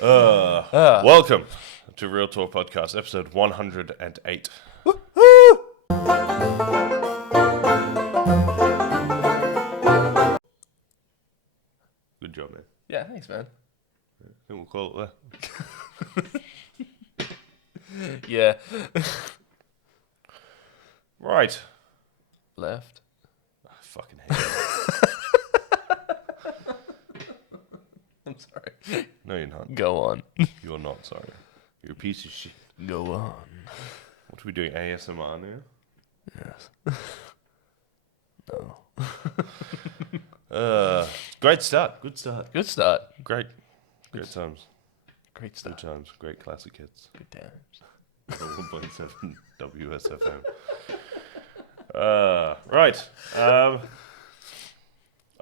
Welcome to Real Talk Podcast, episode 108. Good job, man. Yeah, thanks, man. I think we'll call it there. Yeah. Right. Left. I fucking hate it. I'm sorry. No, you're not. Go on. You're not sorry. You're a piece of shit. Go on. What are we doing? ASMR now? Yes. No. Great start. Good start. Good start. Great times. Great Good start. times. Great classic hits. Good times. 1.7 WSFM. Right.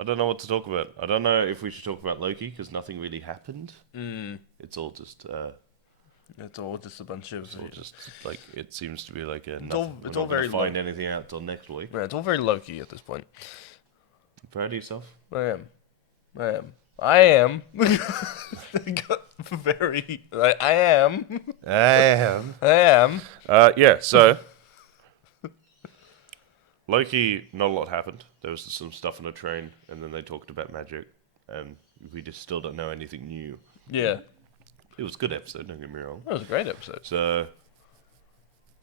I don't know what to talk about. I don't know if we should talk about Loki because nothing really happened. It's all just. It's all just a bunch of. It's all just like it seems to be like a. It's all we're not very gonna find anything out till next week. Yeah, it's all very Loki at this point. Proud of yourself? I am. Very. I am. Yeah. So. Loki, not a lot happened. There was some stuff on a train, and then they talked about magic, and we just still don't know anything new. Yeah. It was a good episode, don't get me wrong. That was a great episode. So,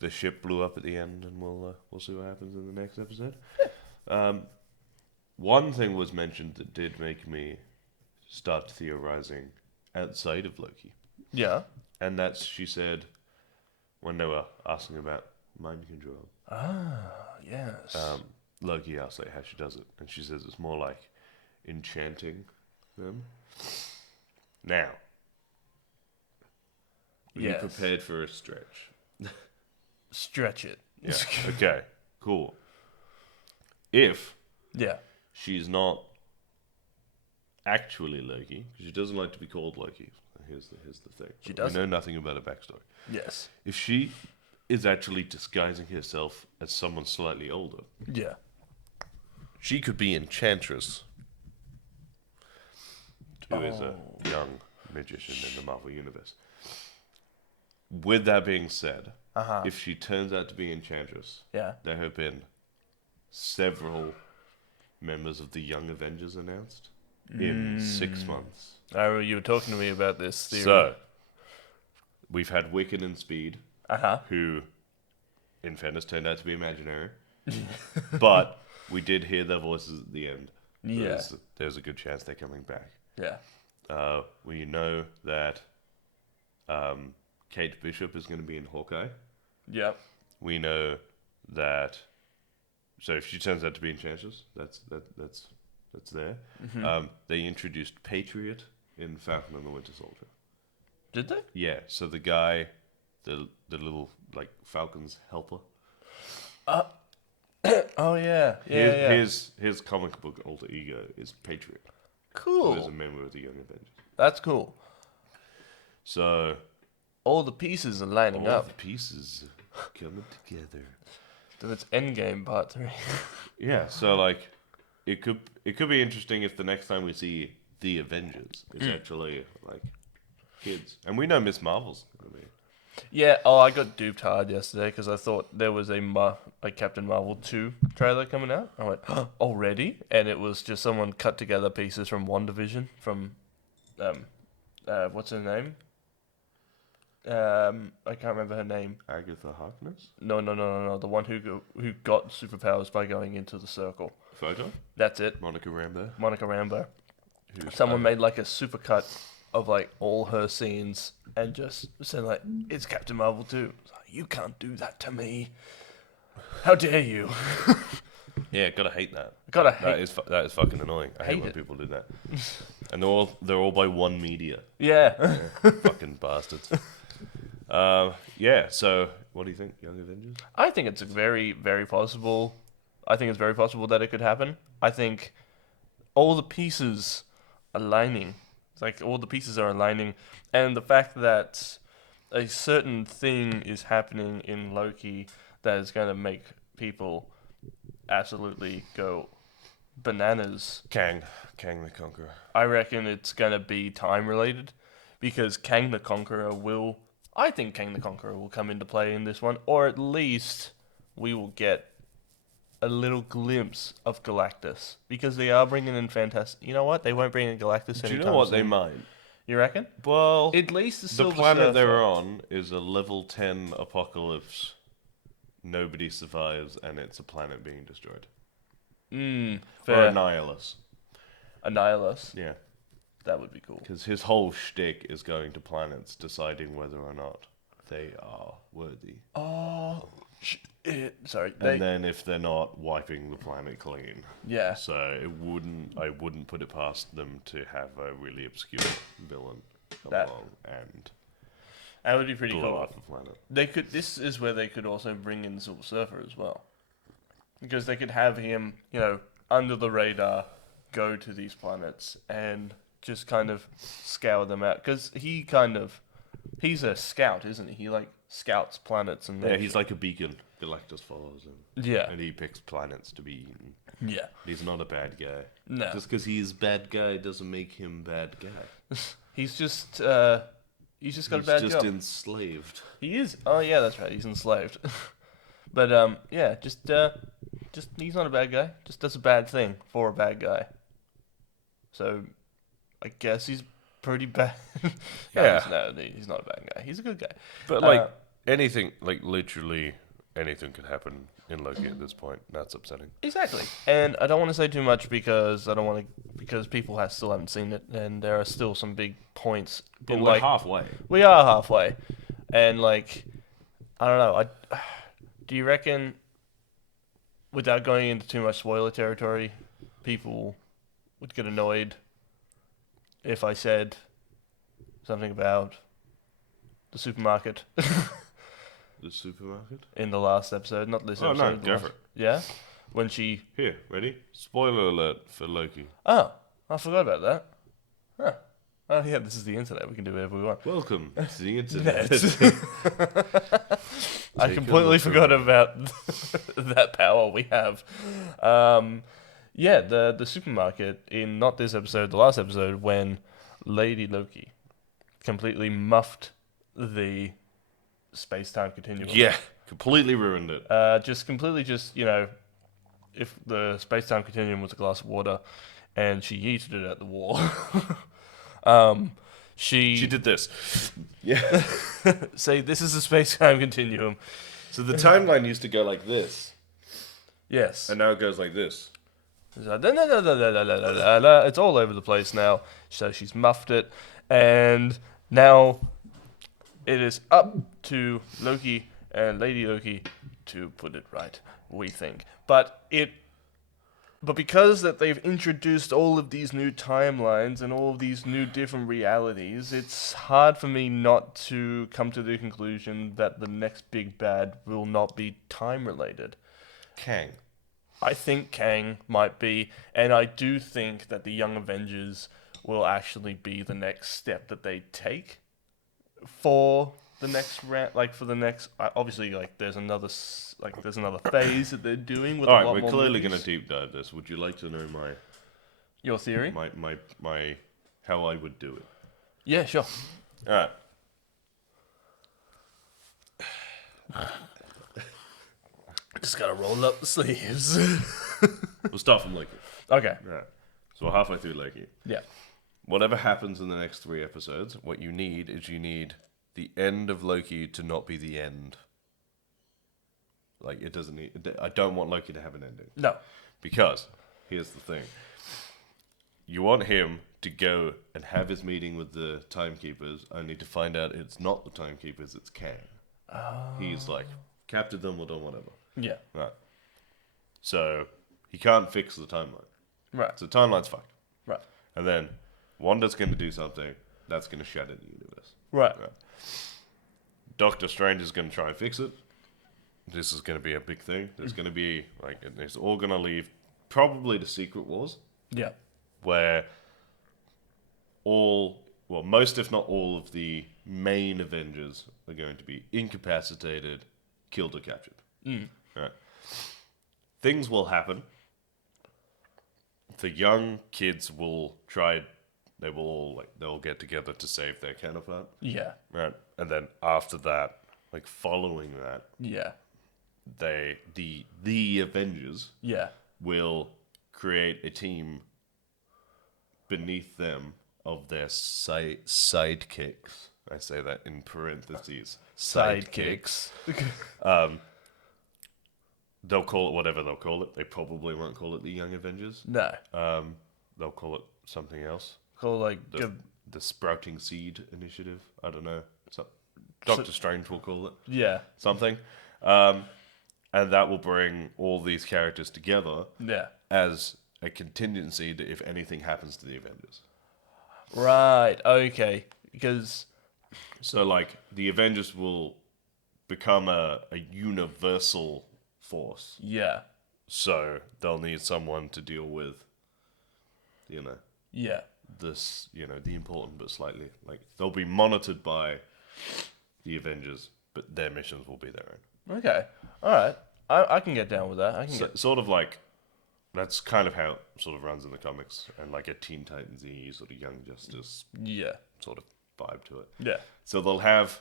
the ship blew up at the end, and we'll see what happens in the next episode. One thing was mentioned that did make me start theorizing outside of Loki. Yeah. And that's, she said, when they were asking about mind control. Yes. Loki asked like how she does it, and she says it's more like enchanting them. Now, are you prepared for a stretch? Stretch it. Yeah. Okay. Cool. If Yeah. she's not actually Loki, because she doesn't like to be called Loki. Here's the thing. She doesn't. We know nothing about her backstory. Yes. If she is actually disguising herself as someone slightly older, Yeah. she could be Enchantress, who is a young magician in the Marvel Universe. With that being said, if she turns out to be Enchantress, Yeah. there have been several members of the Young Avengers announced in 6 months. I remember you were talking to me about this theory. So, we've had Wicked and Speed, Uh-huh. who, in fairness, turned out to be imaginary. But we did hear their voices at the end. Yeah. There's a good chance they're coming back. Yeah. We know that Kate Bishop is going to be in Hawkeye. Yep. We know that. So if she turns out to be Enchantress, that's there. Mm-hmm. They introduced Patriot in Falcon and the Winter Soldier. Did they? Yeah. So the guy, the little like Falcon's helper. Oh yeah. Yeah. His comic book alter ego is Patriot. Cool. Who is a member of the Young Avengers. That's cool. So All the pieces are lining all up. the pieces coming together. So it's Endgame Part 3. Yeah, so like it could be interesting if the next time we see the Avengers is actually like kids, and we know Miss Marvel's gonna be. Yeah. Oh, I got duped hard yesterday because I thought there was a Captain Marvel 2 trailer coming out. I went, already? And it was just someone cut together pieces from WandaVision from, what's her name? I can't remember her name. Agatha Harkness? No. The one who got superpowers by going into the circle. Photo? That's it. Monica Rambeau. Monica Rambeau. Who's Someone made like a supercut of like all her scenes and just said like, it's Captain Marvel 2. It's like, you can't do that to me. How dare you? Yeah, gotta hate that. Hate that is fucking annoying. I hate when it. people do that. And they're all by one media. Yeah. Fucking bastards. Yeah, so what do you think, Young Avengers? I think it's very, very possible. I think it's very possible that it could happen. I think all the pieces aligning. It's like all the pieces are aligning. And the fact that a certain thing is happening in Loki that is going to make people absolutely go bananas. Kang the Conqueror. I reckon it's going to be time related. because Kang the Conqueror will. I think Kang the Conqueror will come into play in this one, or at least we will get a little glimpse of Galactus, because they are bringing in fantastic. You know what? They won't bring in Galactus anytime Do you know what soon. they might? You reckon? Well, At least the the Silver planet Surfer. they're on is a level 10 apocalypse. Nobody survives, and it's a planet being destroyed. Or Fair. Annihilus. Annihilus. Yeah. That would be cool. Because his whole shtick is going to planets, deciding whether or not they are worthy. Oh, sorry. And then if they're not, wiping the planet clean. Yeah. So I wouldn't put it past them to have a really obscure villain come along and That would be pretty blow cool. up the planet. They could. This is where they could also bring in the Silver Surfer as well, because they could have him, under the radar, go to these planets and just kind of scour them out. Because he's a scout, isn't he? He scouts planets and Yeah, he's like a beacon. Galactus follows him. Yeah. And he picks planets to be eaten. Yeah. He's not a bad guy. No. Just because he's bad guy doesn't make him bad guy. He's just got a bad He's job. just enslaved. He is. Oh yeah, that's right. He's enslaved. But yeah, just he's not a bad guy. Just does a bad thing for a bad guy. So, I guess he's pretty bad. Yeah. He's not a bad guy. He's a good guy. But anything, literally anything could happen in Loki at this point. That's upsetting. Exactly. And I don't want to say too much because because people still haven't seen it, and there are still some big points. But we're halfway. We are halfway, and I don't know. Do you reckon, without going into too much spoiler territory, people would get annoyed if I said something about the supermarket The supermarket? in the last episode? Not this episode. No, go for it. Yeah? When she... Here, ready? Spoiler alert for Loki. Oh, I forgot about that. Huh. Oh, yeah, this is the internet. We can do whatever we want. Welcome to the internet. I completely forgot about that power we have. Yeah, the supermarket in not this episode, the last episode, when Lady Loki completely muffed the space-time continuum. Yeah, completely ruined it. If the space-time continuum was a glass of water and she yeeted it at the wall, she did this. Yeah. say, this is a space-time continuum. So the timeline used to go like this, Yes. and now it goes like this. It's like, it's all over the place now. So she's muffed it, and now it is up to Loki and Lady Loki to put it right, we think. But because that they've introduced all of these new timelines and all of these new different realities, it's hard for me not to come to the conclusion that the next big bad will not be time related. Kang. I think Kang might be, and I do think that the Young Avengers will actually be the next step that they take for the next round. For the next, obviously, there's another phase that they're doing with. All a right, lot we're more clearly movies. going to deep dive this. Would you like to know Your theory? my how I would do it? Yeah, sure. All right. Just gotta roll up the sleeves. We'll start from Loki. Okay. All right. So we're halfway through Loki. Yeah. Whatever happens in the next 3 episodes, what you need the end of Loki to not be the end. It doesn't need. I don't want Loki to have an ending. No. Because here's the thing. You want him to go and have his meeting with the timekeepers, only to find out it's not the timekeepers, it's Kang. He's captured them or done whatever. Yeah. Right. So he can't fix the timeline. Right. So the timeline's fucked. Right. And then Wanda's going to do something that's going to shatter the universe. Right. Doctor Strange is going to try and fix it. This is going to be a big thing. There's going to be, it's all going to leave probably to Secret Wars, Yeah. where most if not all of the main Avengers are going to be incapacitated, killed or captured. Right. Things will happen. The young kids will try they will all they'll get together to save their counterpart, Yeah. right? And then after that, like following that, Yeah. the Avengers Yeah. will create a team beneath them of their sidekicks. I say that in parentheses. Sidekicks. They'll call it whatever they'll call it. They probably won't call it the Young Avengers. No. They'll call it something else. Call like The Sprouting Seed Initiative. I don't know. Doctor Strange will call it yeah. something. And that will bring all these characters together Yeah. as a contingency to if anything happens to the Avengers. Right. Okay. Because So, like, the Avengers will become a universal force. yeah. So, they'll need someone to deal with, Yeah. this, the important but slightly, like, they'll be monitored by the Avengers, but their missions will be their own. Okay. All right. I can get down with that. I can So, get. sort of like, that's kind of how it sort of runs in the comics, and like a Teen Titans-y sort of Young Justice Yeah. sort of vibe to it. Yeah. So they'll have,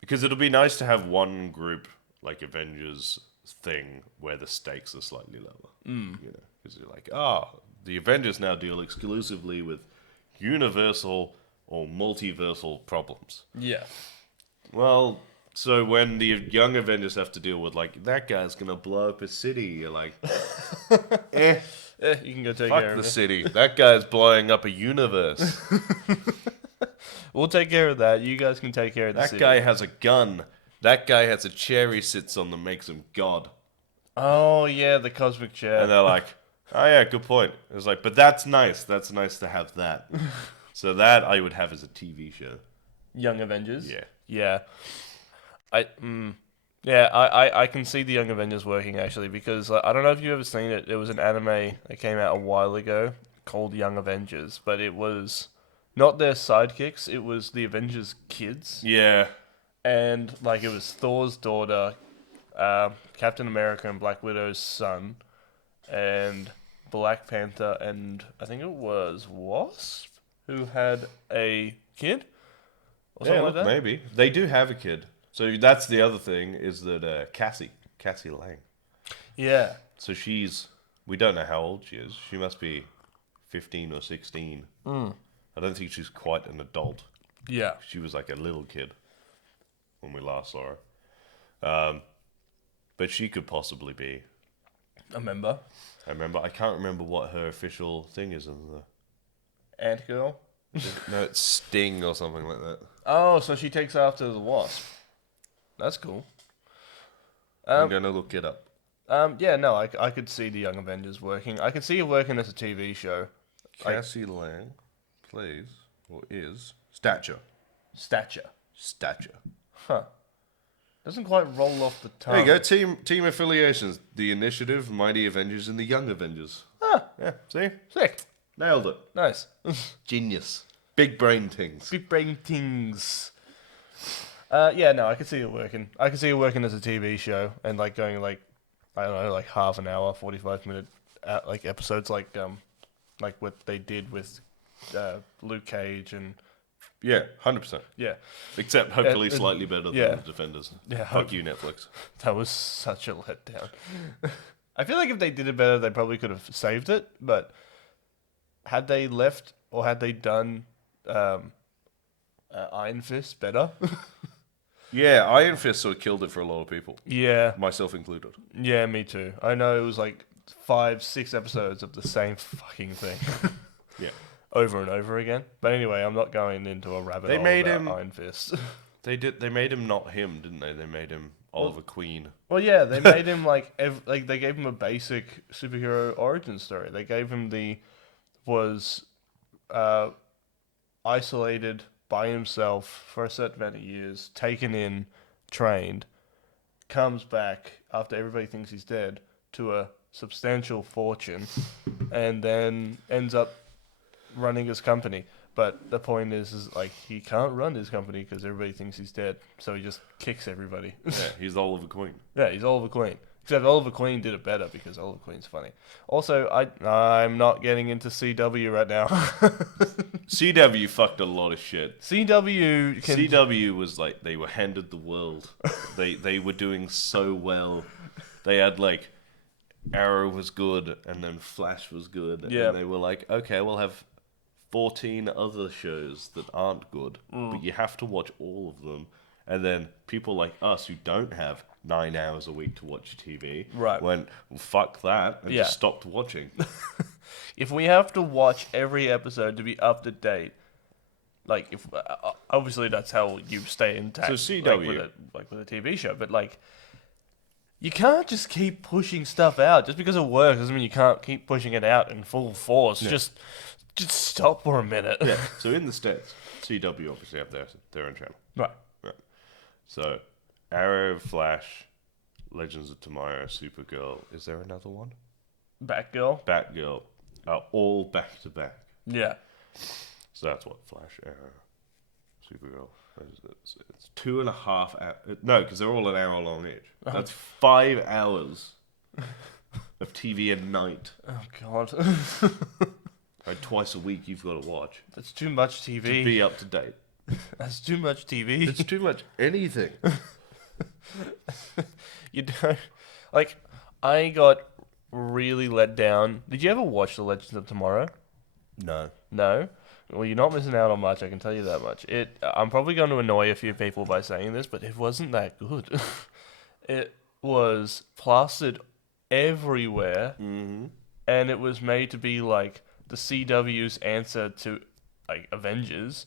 because it'll be nice to have one group like Avengers thing where the stakes are slightly lower. Because you're like, the Avengers now deal exclusively with universal or multiversal problems. Yeah. Well, so when the Young Avengers have to deal with like that guy's gonna blow up a city, you're like, You can go take fuck care of the it. city. That guy's blowing up a universe. We'll take care of that. You guys can take care of the That city. guy has a gun. That guy has a chair he sits on that makes him God. Oh yeah, the cosmic chair. And they're like, oh yeah, good point. It was like, but that's nice. That's nice to have that. So that I would have as a TV show. Young Avengers. Yeah. Yeah. I can see the Young Avengers working actually because I don't know if you've ever seen it. There was an anime that came out a while ago called Young Avengers, but it was not their sidekicks. It was the Avengers kids, Yeah. and like it was Thor's daughter, Captain America and Black Widow's son, and Black Panther, and I think it was Wasp who had a kid or something like that. Maybe. They do have a kid. So that's the other thing is that Cassie Lang. Yeah. So we don't know how old she is. She must be 15 or 16. I don't think she's quite an adult. Yeah. She was like a little kid when we last saw her. But she could possibly be. A member. I can't remember what her official thing is in the... Ant Girl. No, it's Sting or something like that. Oh, so she takes after the Wasp. That's cool. I'm going to look it up. Yeah, no, I could see the Young Avengers working. I could see it working as a TV show. Cassie Lang plays, or is, Stature. Stature. Stature. Doesn't quite roll off the tongue. There you go, team affiliations. The Initiative, Mighty Avengers, and the Young Avengers. Yeah, see? Sick. Nailed it. Nice. Genius. Big brain things. Big brain things. Yeah, no, I could see it working. I could see it working as a TV show and like going like, I don't know, like half an hour, 45-minute like episodes like what they did with Luke Cage and Yeah, 100%. yeah. Except hopefully slightly better yeah. than the Defenders. Yeah, Fuck you, Netflix. That was such a letdown. I feel like if they did it better, they probably could have saved it. But had they left or had they done Iron Fist better? Yeah, Iron Fist sort of killed it for a lot of people. Yeah. Myself included. Yeah, me too. I know it was like 5-6 episodes of the same fucking thing. Yeah. Over and over again. But anyway, I'm not going into a rabbit hole about Iron Fist. They made him not him, didn't they? They made him Oliver Queen. Well, yeah, they made him like they gave him a basic superhero origin story. They gave him was isolated by himself for a certain amount of years, taken in, trained, comes back after everybody thinks he's dead to a substantial fortune, and then ends up running his company. But the point is like he can't run his company because everybody thinks he's dead, so he just kicks everybody. Yeah, he's Oliver Queen. Yeah, he's Oliver Queen. Except Oliver Queen did it better because Oliver Queen's funny. Also, I'm not getting into CW right now. CW fucked a lot of shit. CW was like they were handed the world. They were doing so well. They had like Arrow was good, and then Flash was good, Yeah. and they were like, okay, we'll have 14 other shows that aren't good, but you have to watch all of them. And then people like us who don't have 9 hours a week to watch TV Right. went, well, fuck that, and Yeah. just stopped watching. If we have to watch every episode to be up to date, like if obviously that's how you stay intact. So CW, like with a TV show, but like you can't just keep pushing stuff out just because it works doesn't mean you can't keep pushing it out in full force. Yeah. Just stop for a minute. yeah. So in the States, CW obviously have their own channel. Right. So Arrow, Flash, Legends of Tomorrow, Supergirl. Is there another one? Batgirl. Batgirl are all back to back. Yeah. So that's what Flash, Arrow, Supergirl. It's 2.5 hours. No, because they're all an hour long each. That's 5 hours of TV a night. Oh God. Like twice a week you've got to watch. That's too much TV. To be up to date. That's too much TV. It's too much anything. You don't like. I got really let down. Did you ever watch The Legends of Tomorrow? No. No. Well, you're not missing out on much. I can tell you that much. I'm probably going to annoy a few people by saying this, but it wasn't that good. It was plastered everywhere, and it was made to be like the CW's answer to like Avengers,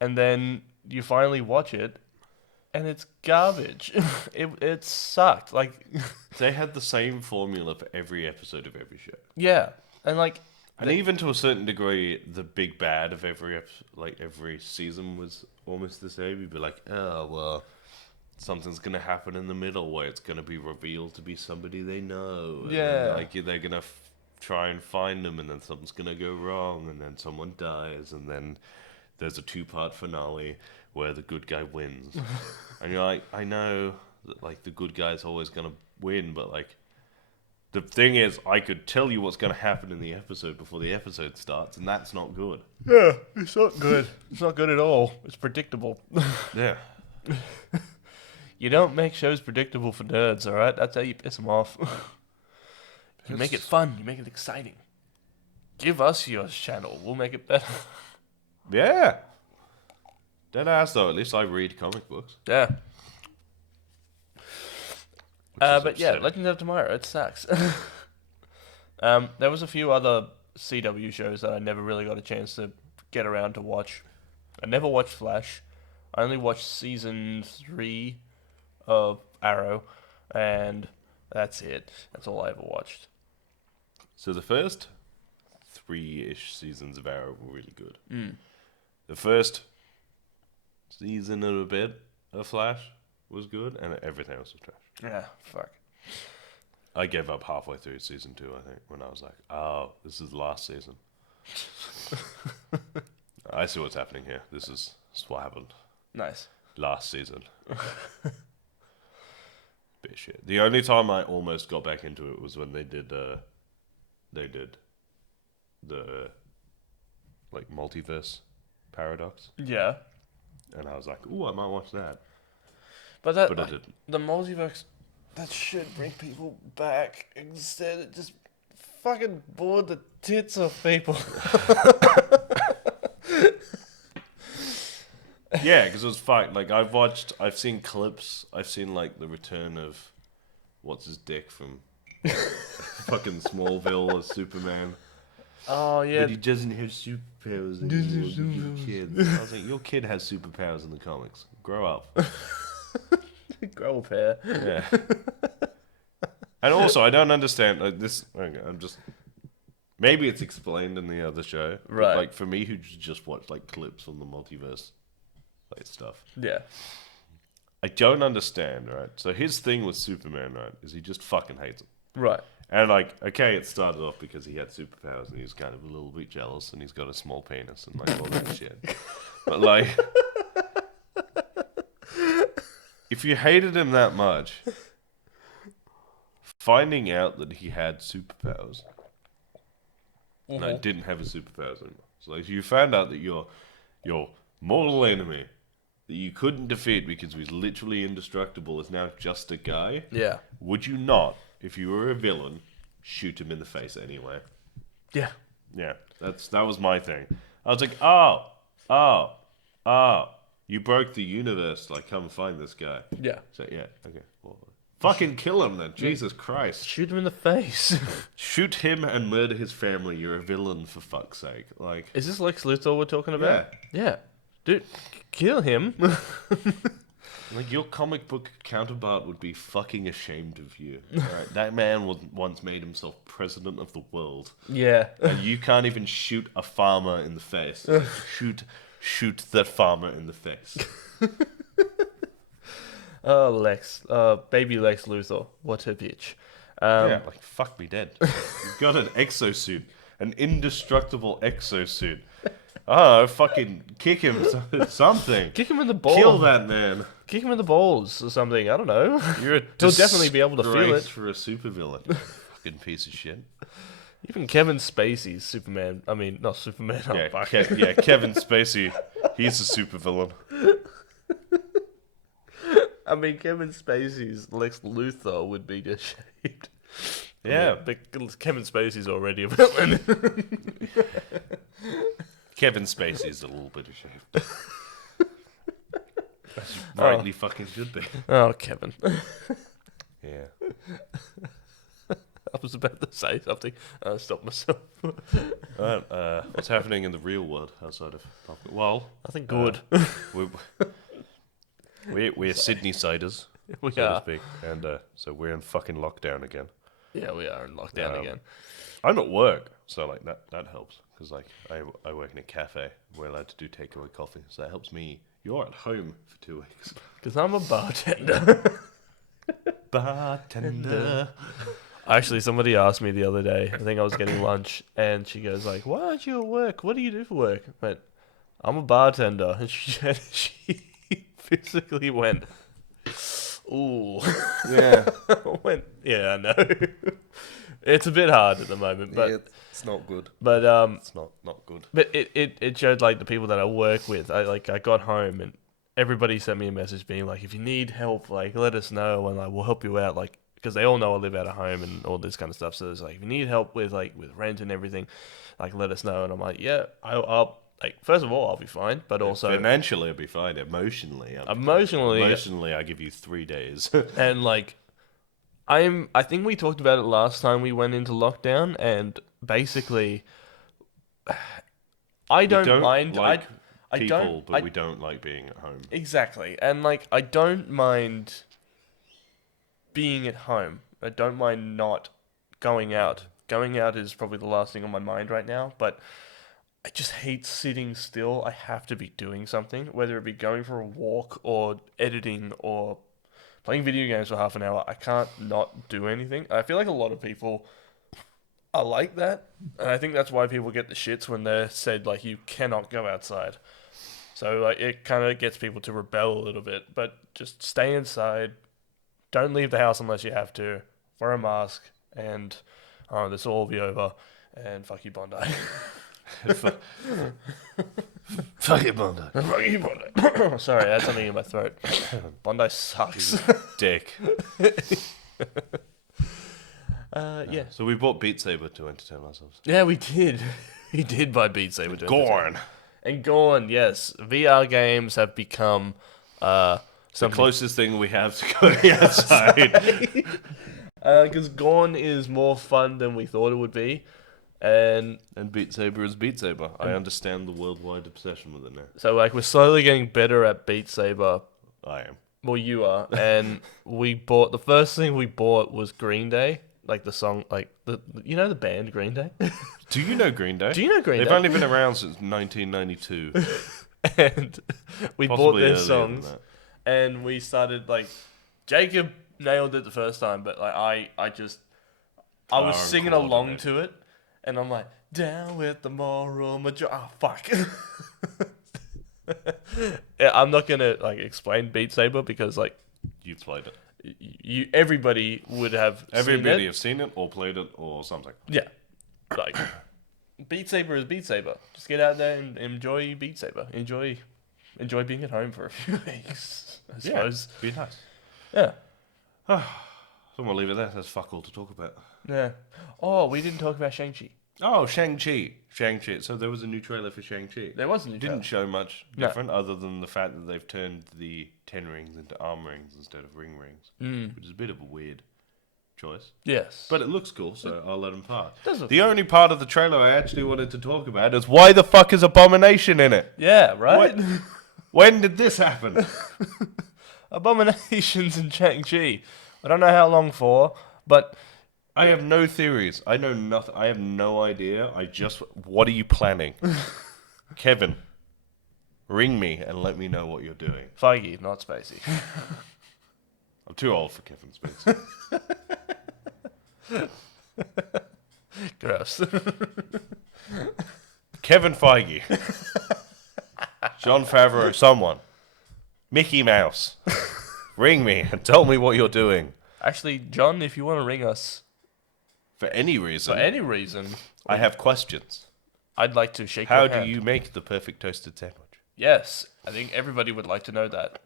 and then you finally watch it, and it's garbage. It sucked. Like They had the same formula for every episode of every show. yeah, and like And even to a certain degree, the big bad of every every season was almost the same. You'd be like, oh, well, something's going to happen in the middle where it's going to be revealed to be somebody they know. And Yeah. then, like, they're going to try and find them, and then something's going to go wrong, and then someone dies, and then there's a 2-part finale where the good guy wins. And you're like, I know that, like, the good guy's always going to win, but, like, the thing is, I could tell you what's going to happen in the episode before the episode starts, and that's not good. yeah, it's not good. It's not good at all. It's predictable. Yeah. You don't make shows predictable for nerds, all right? That's how you piss them off. You make it fun. You make it exciting. Give us your channel. We'll make it better. Yeah. Dead ass, though. At least I read comic books. Yeah. Is But yeah, upsetting. Legends of Tomorrow, it sucks. There was a few other CW shows that I never really got a chance to get around to watch. I never watched Flash. I only watched season 3 of Arrow, and that's it. That's all I ever watched. So the first 3-ish seasons of Arrow were really good. The first season and a bit of Flash was good, and everything else was trash. Yeah, fuck. I gave up halfway through season 2, I think, when I was like, oh, this is the last season. I see what's happening here. This is what happened Nice. last season. Bit shit. The only time I almost got back into it was when they did the like multiverse paradox, Yeah. and I was like, ooh, I might watch that, But that but I didn't. the multiverse, that should bring people back. Instead, it just fucking bored the tits off people. Yeah, because it was fine. Like I've seen clips. I've seen like the return of what's his dick from fucking Smallville as Superman. Oh yeah. But he doesn't have superpowers anymore. Your kid. I was like, your kid has superpowers in the comics. Grow up. Grow a pair. Yeah. And also, I don't understand like this. Okay, I'm just. Maybe it's explained in the other show, Right. But, like for me, who just watched like clips on the multiverse, like stuff. Yeah. I don't understand, right? So his thing with Superman, right, is he just fucking hates him. Right. And like, okay, it started off because he had superpowers and he was kind of a little bit jealous and he's got a small penis and like all that shit. But like, if you hated him that much, finding out that he had superpowers. No, didn't have his superpowers anymore. So like, you found out that your mortal enemy that you couldn't defeat because he was literally indestructible is now just a guy. Yeah. Would you not, if you were a villain, shoot him in the face anyway? Yeah. Yeah, that was my thing. I was like, you broke the universe. Like, come find this guy. Yeah. So yeah, okay. Well, fucking kill him then. Jesus Christ. Shoot him in the face. Shoot him and murder his family. You're a villain, for fuck's sake. Like, Is this Lex Luthor we're talking about? Yeah. Yeah. Dude, kill him. like your comic book counterpart would be fucking ashamed of you. Alright, that man once made himself president of the world. Yeah. And you can't even shoot a farmer in the face. Like, shoot that farmer in the face. Oh, Lex. Baby Lex Luthor. What a bitch. Yeah, like, fuck me dead. You've got an exosuit. An indestructible exosuit. Oh, fucking kick him. Something. Kick him in the balls. Kill that man. Kick him in the balls or something. I don't know. He'll definitely be able to feel it. Disgrace for a supervillain. Fucking piece of shit. Even Kevin Spacey's Superman. I mean, not Superman. Yeah, Kevin Spacey. He's a supervillain. I mean, Kevin Spacey's Lex Luthor would be just shaped. Yeah. But Kevin Spacey's already a villain. Kevin Spacey's a little bit of shape. As rightly fucking should be. Oh, Kevin. Yeah. I was about to say something. I stopped myself. What's happening in the real world outside of... Well... I think good. We're Sydney-siders, We so to are. speak. And so we're in fucking lockdown again. Yeah, we are in lockdown again. I'm at work, so like that helps. Because like I work in a cafe. We're allowed to do takeaway coffee, so that helps me. You're at home for 2 weeks. Because I'm a bartender. Bartender. Actually, somebody asked me the other day, I think I was getting lunch, and she goes like, why aren't you at work? What do you do for work? I went, I'm a bartender. And she physically went, ooh. Yeah. I went, yeah, I know. It's a bit hard at the moment, but... Yeah, it's not good. But It's not good. But it showed like the people that I work with. I got home and everybody sent me a message being like, if you need help, like let us know and like we'll help you out. Like because they all know I live out of home and all this kind of stuff. So it's like if you need help with rent and everything, like let us know. And I'm like, yeah, I'll like first of all I'll be fine, but also Financially, I'll be fine. Emotionally, I give you 3 days. and like I think we talked about it last time we went into lockdown and basically I don't mind like I people, don't but we don't like being at home. exactly. And like I don't mind being at home. I don't mind not going out. Going out is probably the last thing on my mind right now, but I just hate sitting still. I have to be doing something, whether it be going for a walk or editing or playing video games for half an hour. I can't not do anything. I feel like a lot of people are like that, and I think that's why people get the shits when they're said like you cannot go outside. So like it kind of gets people to rebel a little bit, but just stay inside. Don't leave the house unless you have to. Wear a mask, and this will all be over. And fuck you, Bondi. Fuck it, Bondi. Fuck you, Bondi. Sorry, I had something in my throat. Bondi sucks. Dick. Yeah. So we bought Beat Saber to entertain ourselves. Yeah, we did. We did buy Beat Saber. Gorn. And Gorn, yes. VR games have become The something. closest thing we have to going outside. Because Gorn is more fun than we thought it would be. And Beat Saber is Beat Saber. I understand the worldwide obsession with it now. so like we're slowly getting better at Beat Saber. I am. Well, you are. And the first thing we bought was Green Day. Like the song, like the band Green Day? Do you know Green Day? Do you know Green They've Day? only been around since 1992. And we bought Possibly their earlier than songs. that. And we started like Jacob nailed it the first time, but like I was Our singing along coordinator. to it, and I'm like down with the moral majority. Oh fuck! Yeah, I'm not gonna like explain Beat Saber because like You played it. everybody would have Everybody seen it. have seen it or played it or something. Yeah, like Beat Saber is Beat Saber. Just get out there and enjoy Beat Saber. Enjoy being at home for a few weeks. I suppose. Yeah, be nice. Yeah. So we'll leave it there. There's fuck all to talk about. Yeah. Oh, we didn't talk about Shang-Chi. Oh, Shang-Chi. Shang-Chi. So there was a new trailer for Shang-Chi. There wasn't. Didn't show much different other than the fact that they've turned the 10 rings into arm rings instead of ring rings, which is a bit of a weird choice. Yes. But it looks cool, so I'll let them pass. Does look The only part of the trailer I actually wanted to talk about is why the fuck is Abomination in it? Yeah, right? When did this happen? Abominations in Shang-Chi. I don't know how long for, but... I have no theories. I know nothing. I have no idea. What are you planning? Kevin, ring me and let me know what you're doing. Feige, not Spacey. I'm too old for Kevin Spacey. Gross. Kevin Feige. John Favreau, someone. Mickey Mouse. Ring me and tell me what you're doing. Actually, John, if you want to ring us... For any reason. For any reason. I have questions. I'd like to shake How your do hand. you make the perfect toasted sandwich? Yes, I think everybody would like to know that.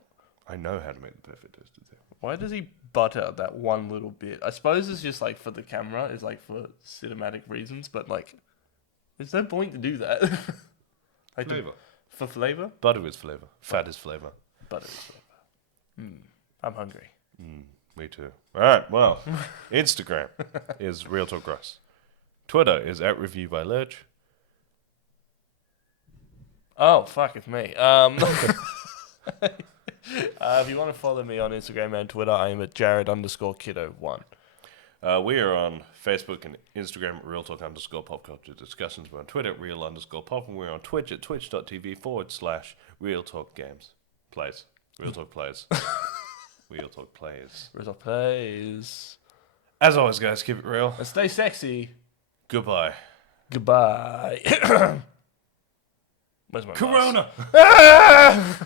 I know how to make the perfect toasted sandwich. Why does he butter that one little bit? I suppose it's just like for the camera, it's like for cinematic reasons, but like, there's no point to do that. Like Flavor. For flavor? Butter is flavor. Fat is flavor. Butter is flavor. I'm hungry. Me too. All right, well, Instagram is Real Talk Gross. Twitter is @ReviewByLurch. Oh, fuck, it's me. If you want to follow me on Instagram and Twitter, I am at Jared_kiddo1. We are on Facebook and Instagram at RealTalk_PopCulture Discussions. We're on Twitter at Real_Pop, and we're on Twitch at twitch.tv/RealTalkGames. Plays. Real Talk Plays. Real Talk Plays. Real Talk Plays. As always, guys, keep it real. And stay sexy. Goodbye. Goodbye. Where's my Corona! mouse?